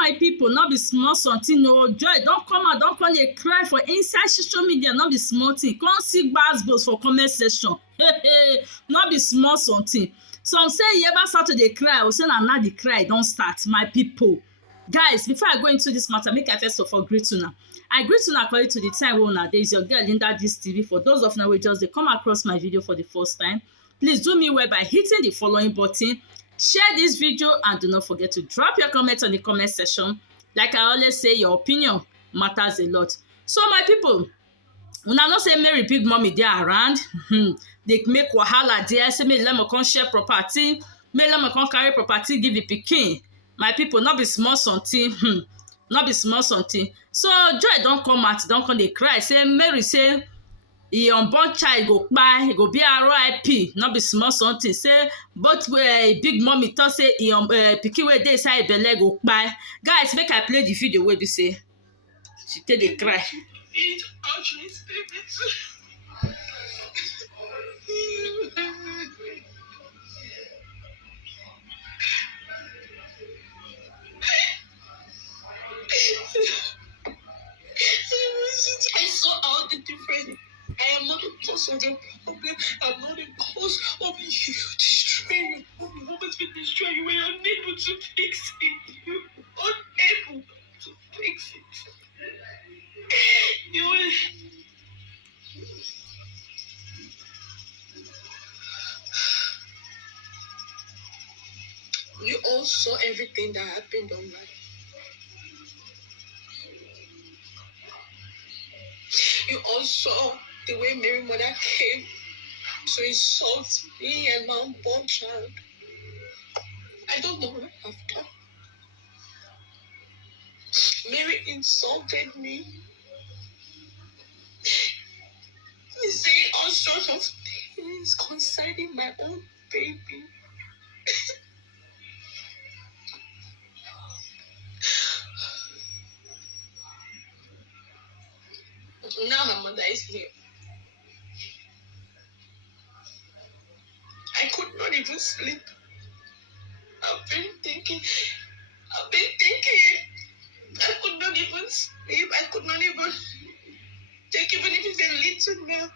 my people, not be small something. No joy, don't come out, don't come dey cry for inside social media, not be small thing. Come see gbasgbos for comment section. Not be small something. Some say you ever start to dey cry, or say na now the cry don start. My people, guys, before I go into this matter, make I first of all greet una. I greet una according to the time wey una dey. Is your girl Linda this TV. For those of una wey just dey come across my video for the first time, please do me well by hitting the following button. Share this video and do not forget to drop your comments on the comment section. Like I always say, your opinion matters a lot. So my people, una know say Mary big mommy dey around. They make wahala there. Say make let me come share property. Make let me come carry property give the pikin. My people, not be small something. Not be small something. So Joy don come out, don come dey cry. Say Mary say e unborn child go kpai, go be RIP, not be small something. Say both big mommy talk say pikin wey dey inside belle go kpai. Guys, make I play the video wey be say she take dey cry. I saw all the different. I am not the cause of your problem. I'm not the cause of you destroying your home. Your home has been destroyed. You were unable to fix it. You were unable to fix it. You all saw everything that happened online. You all saw the way Mary mother came to insult me and my unborn child. I don't know what I've done. Mary insulted me. He's saying all sorts of things concerning my own baby. Now my mother is here. I could not even sleep. I've been thinking. I could not even sleep. I could not even take even if it's a little nap.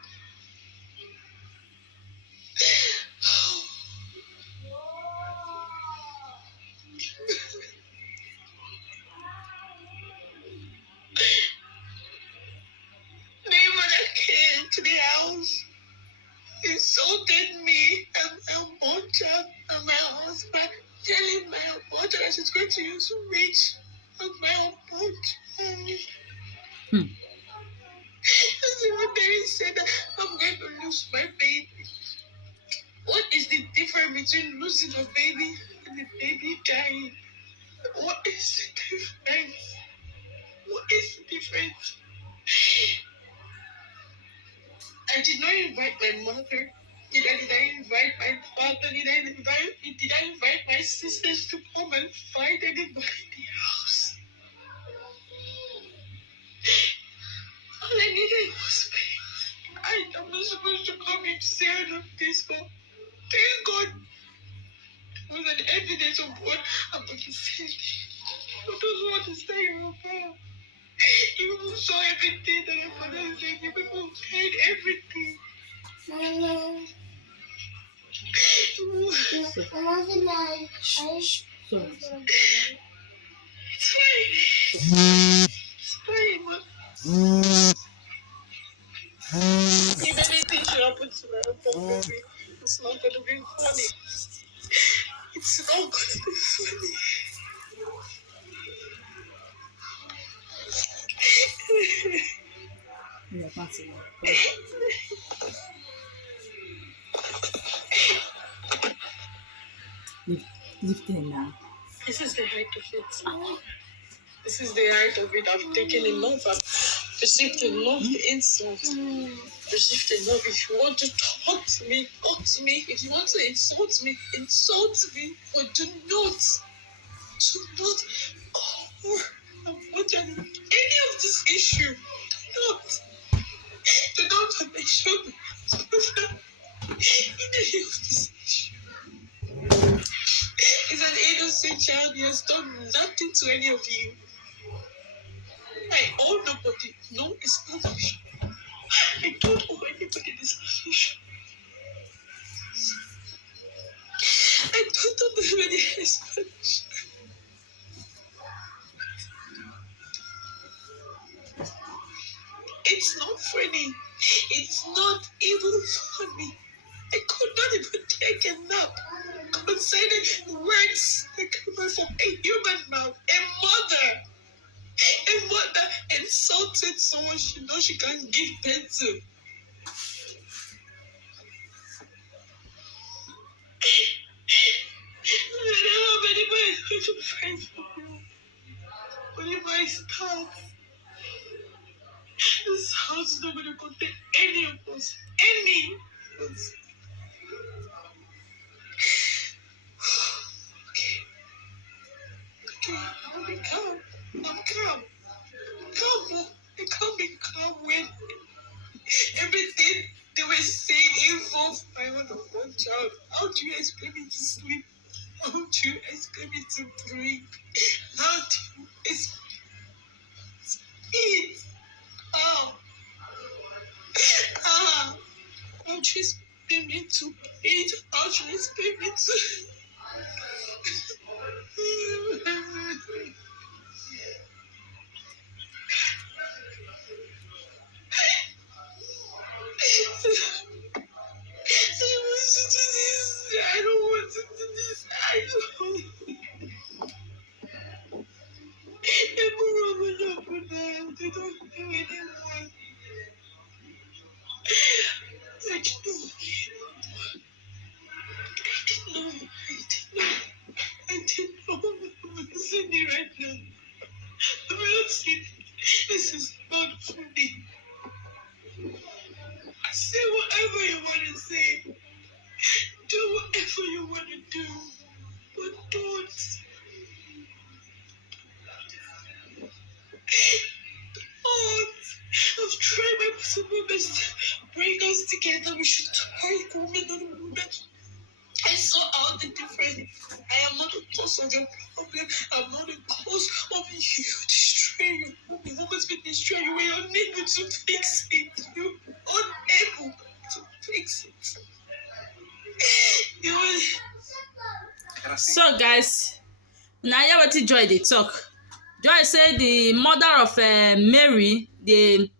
My mother came to the house, insulted me and my unborn child and my husband, telling my unborn child that she's going to use rich and my unborn child. They said that I'm going to lose my baby. What is the difference between losing a baby and the baby dying? What is the difference? What is the difference? I did not invite my mother. Did I invite my father? Did I invite my sisters to come and fight anybody in the house? All I needed was space. I'm not supposed to come and say all of this, but thank God there was an evidence of what I'm going to say. I don't understand your power. You saw everything that my father said. You people heard everything. It's fine. It's fine, man. If anything should happen to my unborn baby, it's not going to be funny. It's not going to be funny. Lift them now. This is the height of it. This is the height of it. I've taken enough. I've received enough insults. Received enough. If you want to talk to me, talk to me. If you want to insult me, but do not cover any of this issue. Do not mention me in any of this issue. He's an innocent child. He has done nothing to any of you. I owe nobody no explanation. I don't owe anybody this explanation. I don't owe anybody explanation. It's not funny. It's not even funny. I could not even take a nap concerning words that come out from a human mouth. A mother insulted someone she knows she can't give birth to. I don't have anybody to friends for you. Whenever I start, this house is not going to contain any of us. Any of us. Okay, I'll be calm. I'm calm. Calm. I can't be calm when everything they were saying involved my one child. How do you expect me to sleep? How do you expect me to breathe? How do you expect me to eat? How do you expect me to eat? How do you expect me to... I don't want to do this. I don't. They don't do anymore. I didn't know. I'm listening right now. I'm listening. This is not funny. Say whatever you want to say. Do whatever you want to do. But don't. I've tried my possible best to bring us together. We should talk woman on woman. I saw out the difference. I am not the cause of your problem. I'm not the cause of you destroying your home. The woman's been destroyed. You were unable to fix it. You were unable to fix it. You were... So guys, now hear wetin Joy dey talk. Joy say the mother of Mary dey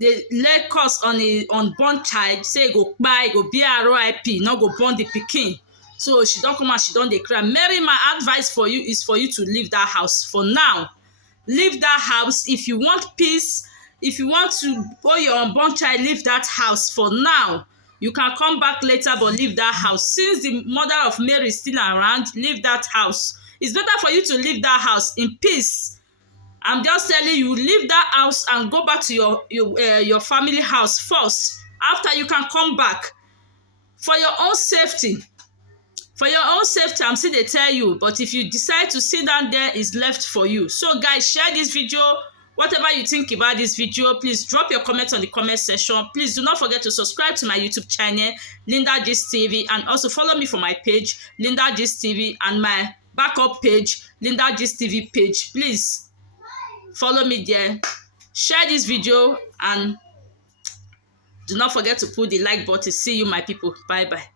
lay curse on a unborn child, say e go kpai, e go be RIP, no go born the pikin. So she don come out, she don dey cry. Mary, my advice for you is for you to leave that house for now. Leave that house. If you want peace, if you want to hold your unborn child, leave that house for now. You can come back later, but leave that house. Since the mother of Mary is still around, leave that house. It's better for you to leave that house in peace. I'm just telling you, leave that house and go back to your family house first. After, you can come back. For your own safety. For your own safety, I'm still dey tell you. But if you decide to sit down there, it's left for you. So guys, share this video. Whatever you think about this video, please drop your comments on the comment section. Please do not forget to subscribe to my YouTube channel, Linda Gist TV, and also follow me for my page, Linda Gist TV, and my backup page, Linda Gist TV page. Please follow me there. Share this video and do not forget to put the like button. See you, my people. Bye bye.